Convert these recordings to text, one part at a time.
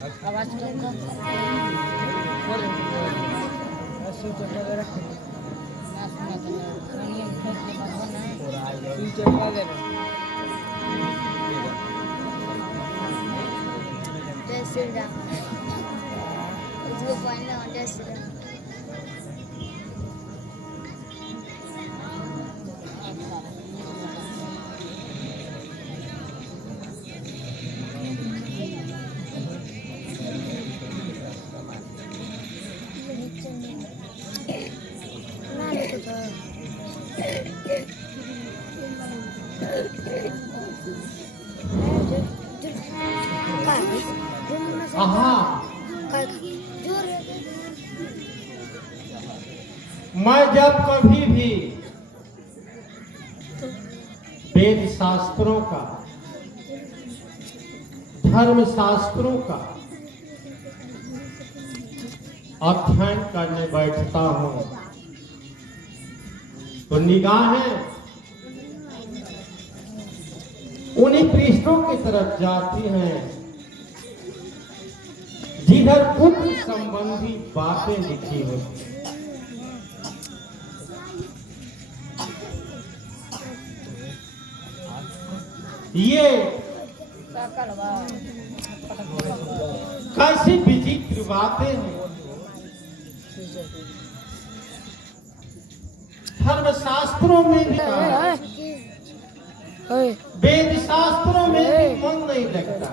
आवाज कम कर बोलो ऐसे तो लगा रखे ना सुना तो सोनियम खेत के बाद ना स्विच ऑफ कर दे जय श्री राम उसको पढ़ना जय श्री राम मैं जब कभी भी वेद शास्त्रों का धर्म शास्त्रों का अध्ययन करने बैठता हूँ तो निगाहें उन्हीं पृष्ठों की तरफ जाती हैं जिधर पुत्र संबंधी बातें लिखी होती हैं। ये कैसी विचित्र बातें हैं। धर्मशास्त्रों में भी वेद शास्त्रों में भी मन नहीं लगता।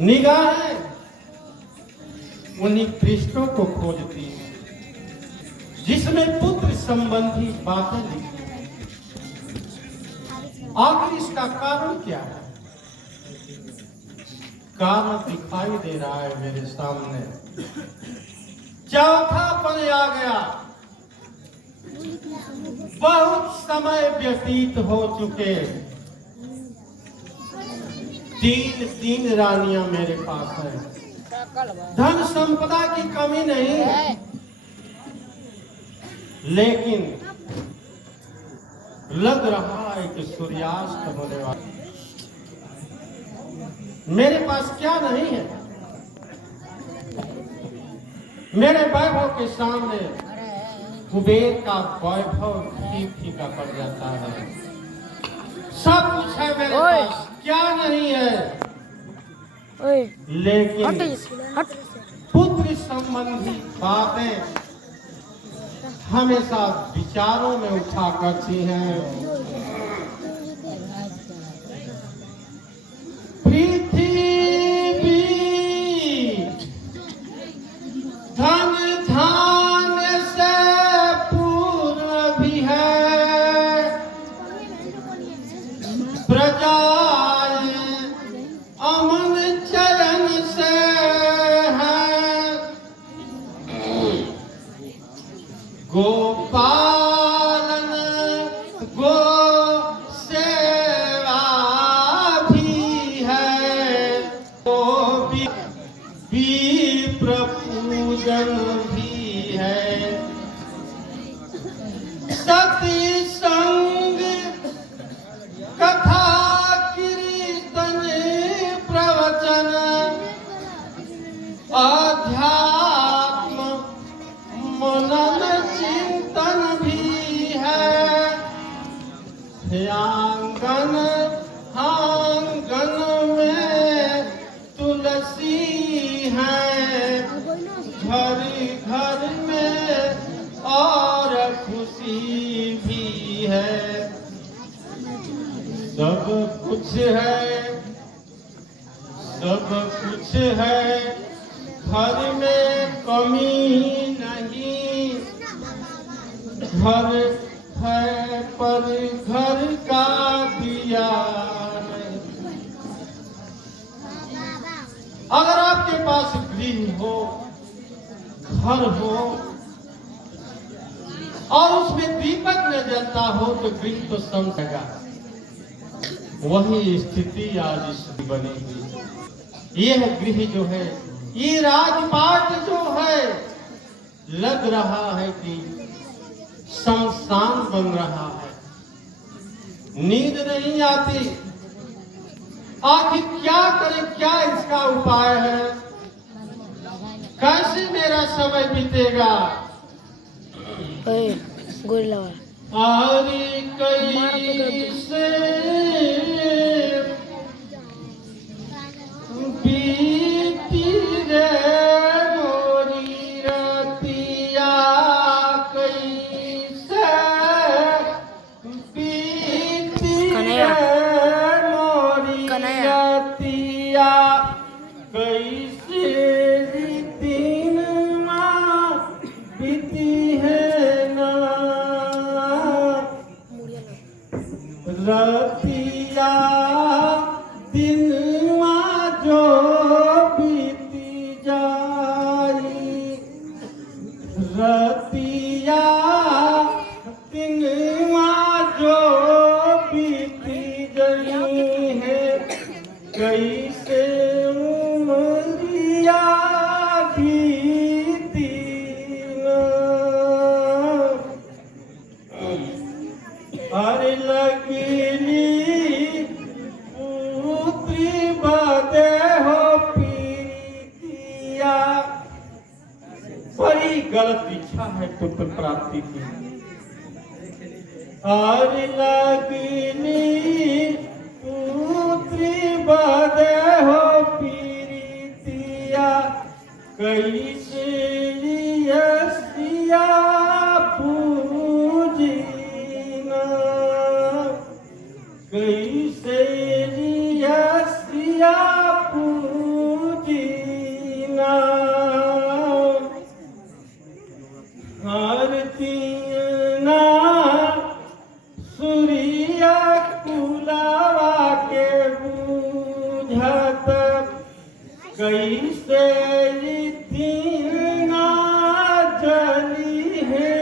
निगाहें उन्हीं पृष्ठों को खोजती हैं जिसमें पुत्र संबंधी बातें लिखी हैं। आखिर इसका कारण क्या है? कारण दिखाई दे रहा है मेरे सामने। चौथा पन आ गया। बहुत समय व्यतीत हो चुके। तीन रानियां मेरे पास हैं। धन संपदा की कमी नहीं है, लेकिन लग रहा है कि सूर्यास्त होने वाला। मेरे पास क्या नहीं है। मेरे वैभव के सामने कुबेर का वैभव फीका पड़ जाता है। सब कुछ है मेरे पास, क्या नहीं है। लेकिन पुत्र संबंधी बातें हमेशा विचारों में उठा करती हैं। पृथ्वी धन धान्य से पूर्ण भी है, प्रजाएं अमन चरण से है। गोपालन गो सेवा भी है, तो विप्र पूजन भी है। सती संग कथा कीर्तन प्रवचन अध्यात्म मनन चिंतन भी है। आंगन आंगन में तुलसी है, घर घर में और खुशी भी है। सब कुछ है, सब कुछ है, घर में कमी नहीं। घर है पर घर का दिया नहीं। अगर आपके पास गृह हो, घर हो और उसमें दीपक न जलता हो तो गृह तो समझेगा। वही स्थिति आज इसकी बनी हुई। यह गृह जो है, ये राजपाट जो है, लग रहा है कि शमशान बन रहा है। नींद नहीं आती। आखिर क्या करें, क्या इसका उपाय है? कैसे मेरा समय बीतेगा? गोली लगा आरी कैसे बीती रे मोरी रतिया, कैसे बीती रे मोरी रतिया, कैसे दिन बीती है ना रतिया, दिनवा जो बीती जाई, रतिया दिनवा जो बीती गई है, कैसे उमरिया बीती ना। अरे लगली पुत्री बदे हो पीतिया, बड़ी गलत इच्छा है पुत्र प्राप्ति की। अरे लगली पुत्री बदे हो पीतिया, कैसे यसिया पूजी, कैसे यसिया पूजीना। आरतीना सूर्या कुलावा के बूझत, कैसे दीना जली है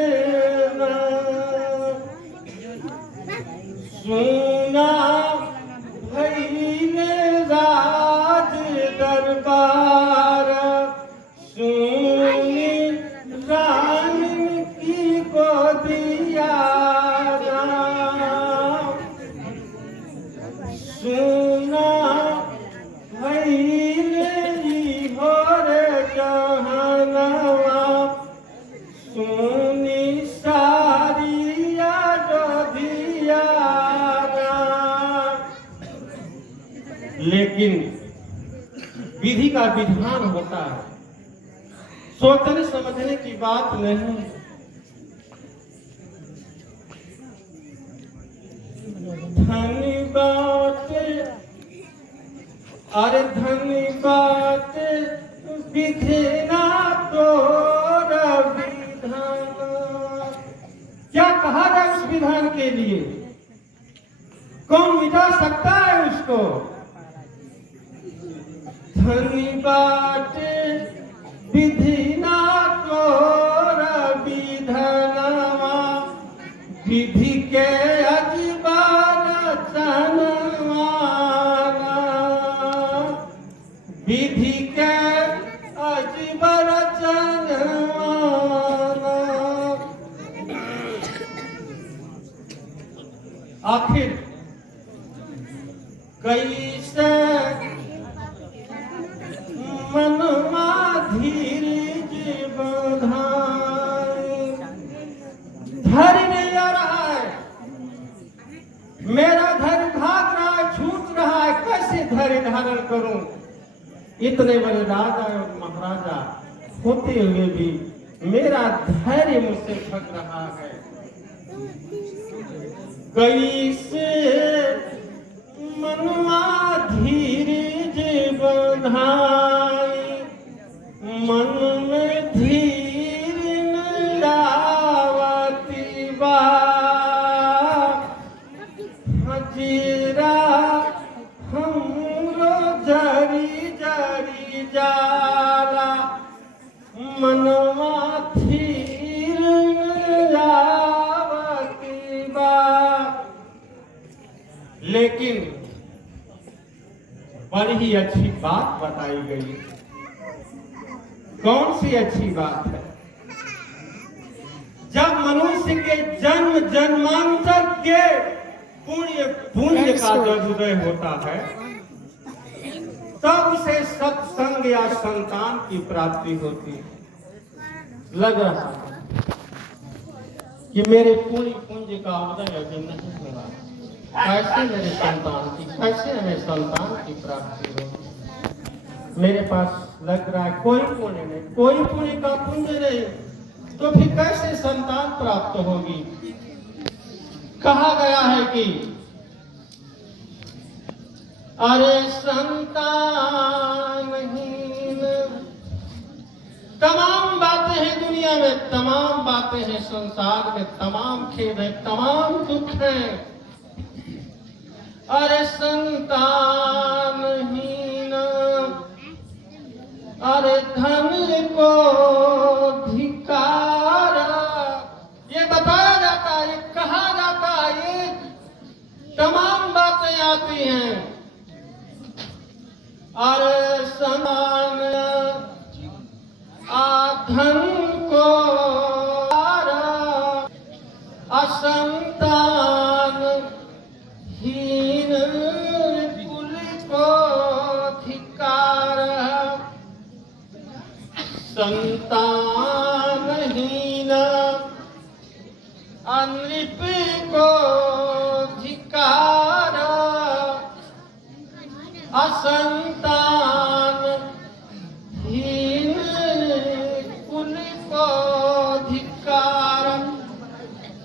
ना। सुना भइले राज दरबार, सुनी रानी की गोदिया, सुना भइले होर जहानवा, सुनी सारिया जोधिया। लेकिन विधि का विधान होता है, सोचने समझने की बात नहीं। धनी बाटे, अरे धनी बाटे विधि ना तोर विधान। क्या कहा जाए उस विधान के लिए? कौन मिटा सकता है उसको? धनी बाटे विधि ना तोर विधानवा, विधि के अजबार चनवा, विधि के अजबार चनवा। आखिर कैसे मनमा धीरज बधाई, धैर्य नहीं आ रहा है, मेरा धैर्य भाग रहा है, छूट रहा है, कैसे धैर्य धारण करूं? इतने बड़े राजा और महाराजा होते हुए भी मेरा धैर्य मुझसे भग रहा है। कैसे मनवा धीरज बधाई, मन में धीर न आवती बा, हजीरा हमरो जरी जरी जाला, मनवा धीर न आवती बा। लेकिन बड़ी ही अच्छी बात बताई गई। कौन सी अच्छी बात है? जब मनुष्य के जन्म जन्मांतर के पुण्य पुण्य का जब उदय होता है, तब उसे सत्संग या संतान की प्राप्ति होती है। लग रहा है कि मेरे पूरी पूंजी का उदय अभी नहीं हुआ, कैसे मेरे संतान की, कैसे हमें संतान की प्राप्ति होगी। मेरे पास लग रहा है कोई पुण्य नहीं, कोई पुण्य का पुण्य नहीं, तो फिर कैसे संतान प्राप्त होगी। कहा गया है कि अरे संतानहीन तमाम बातें हैं दुनिया में, तमाम बातें हैं संसार में, तमाम खेद है, तमाम दुख हैं। अरे संतानहीन, अरे धन को धिक्कार, ये बताया जाता है, ये कहा जाता है, ये तमाम बातें आती हैं। अरे समान धन को असंतान हीन कुल को धिक्कार, संतान हीन अनृप को धिक्कार, असंतान हीन कुल को धिक्कार।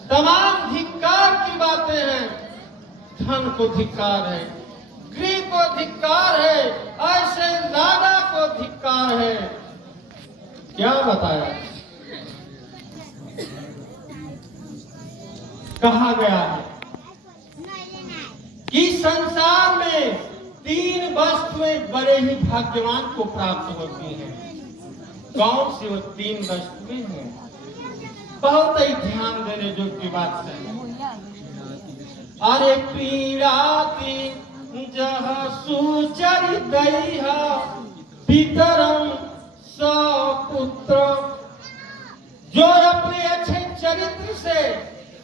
तमाम धिक्कार की बातें हैं। धन को धिक्कार है, गृह को धिक्कार है, ऐसे दादा को धिक्कार है। क्या बताया? कहा गया है कि संसार में 3 वस्तुएं बड़े ही भाग्यवान को प्राप्त होती हैं। कौन सी वो 3 वस्तुएं हैं? बहुत ही ध्यान देने योग्य बात है। अरे पीड़ाती जह सुचरितैः पितरं सपुत्र, जो अपने अच्छे चरित्र से,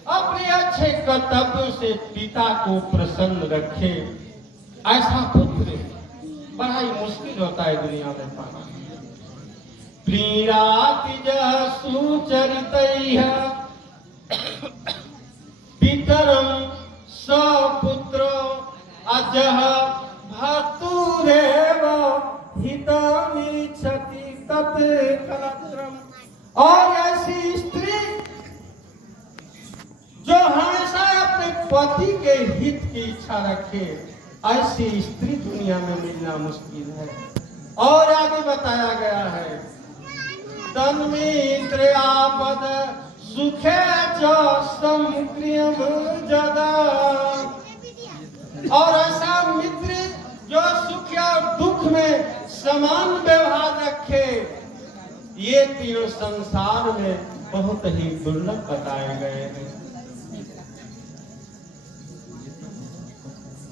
अपने अच्छे कर्तव्यों से पिता को प्रसन्न रखे, ऐसा पुत्र बड़ा ही मुश्किल होता है दुनिया में पाना। प्रीणाति जह सुचरितैः पितरं सपुत्र, अजः भर्तुरेव हितमिच्छति तत्कलत्रम्। और ऐसी स्त्री जो हमेशा अपने पति के हित की इच्छा रखे, ऐसी स्त्री दुनिया में मिलना मुश्किल है। और आगे बताया गया है, तन्मित्र आपद सुखे च समक्रियम जदा। और ऐसा मित्र जो सुख या दुख में समान व्यवहार रखे, ये तीनों संसार में बहुत ही दुर्लभ बताए गए हैं।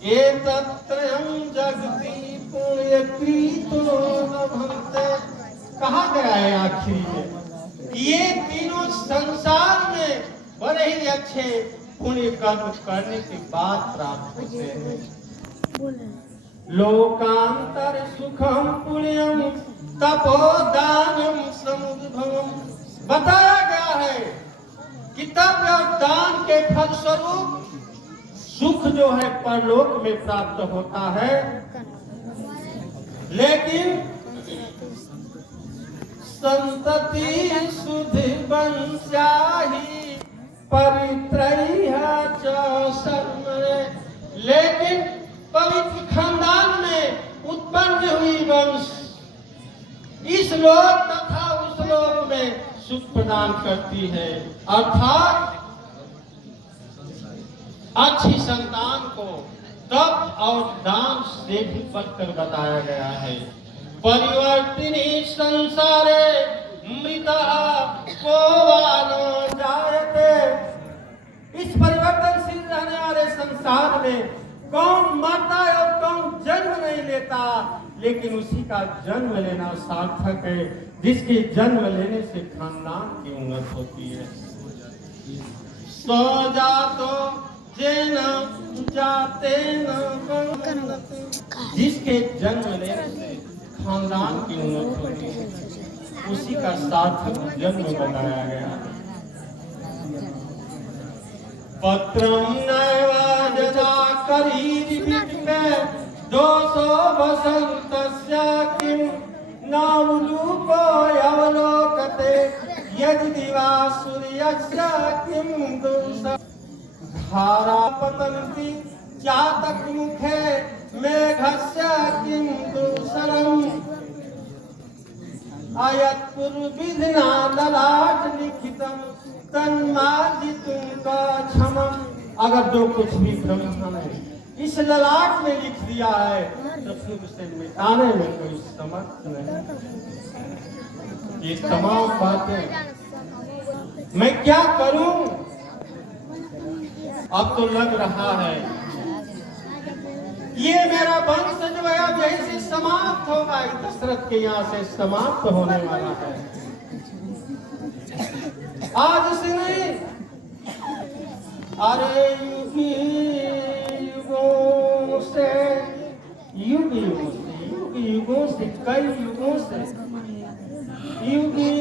ये तत्रयं जगति पुण्यकृतो लभन्ते। कहा गया है आखिरी में, ये तीनों संसार में बड़े ही अच्छे पुण्य कर्म करने के बाद प्राप्त होते हैं। लोकांतर सुखम पुण्यम तपोदानम समुद्भवम। बताया गया है कि तप और दान के फलस्वरूप सुख जो है परलोक में प्राप्त होता है, लेकिन संतति सुधि वंशाही परित्रयः च सर्वे। लेकिन पवित्र खानदान में उत्पन्न हुई वंश इस लोक तथा उस लोक में सुख प्रदान करती है। अर्थात अच्छी संतान को तप और दान से भी बढ़कर बताया गया है। परिवर्तिनी संसारे मृतः को वा न जायते। इस परिवर्तनशील रहने वाले संसार में कौन मरता है और कौन जन्म नहीं लेता, लेकिन उसी का जन्म लेना सार्थक है, जिसके जन्म लेने से खानदान की उन्नति होती है। सो जातो जेन जाते न जिसके जन्म लेने से खानदान की उन्नति होती है, उसी का सार्थक जन्म बताया गया। पत्रम नैवा यदा करीरिविद्मे 200 वसन्तस्य किं नामरूपो यवलोकते यदि दिवा सूर्यस्य किं दुःसः धारा पतन्ति चातक मुखे मेघस्य किं दूषणम् आयत पूर्वविधिना ललाट लिखितम तन्मार्जितुं का क्षमम। अगर जो कुछ भी ब्रह्मा ने इस ललाट में लिख दिया है तो फिर उसे मिटाने में कोई समर्थ नहीं। ये तमाम बातें मैं क्या करूं? अब तो लग रहा है ये मेरा वंश जो है अब यहीं से समाप्त होगा, दशरथ के यहाँ से समाप्त होने वाला है। आज से नहीं, अरे युगों से युगों से कई युगों से युगी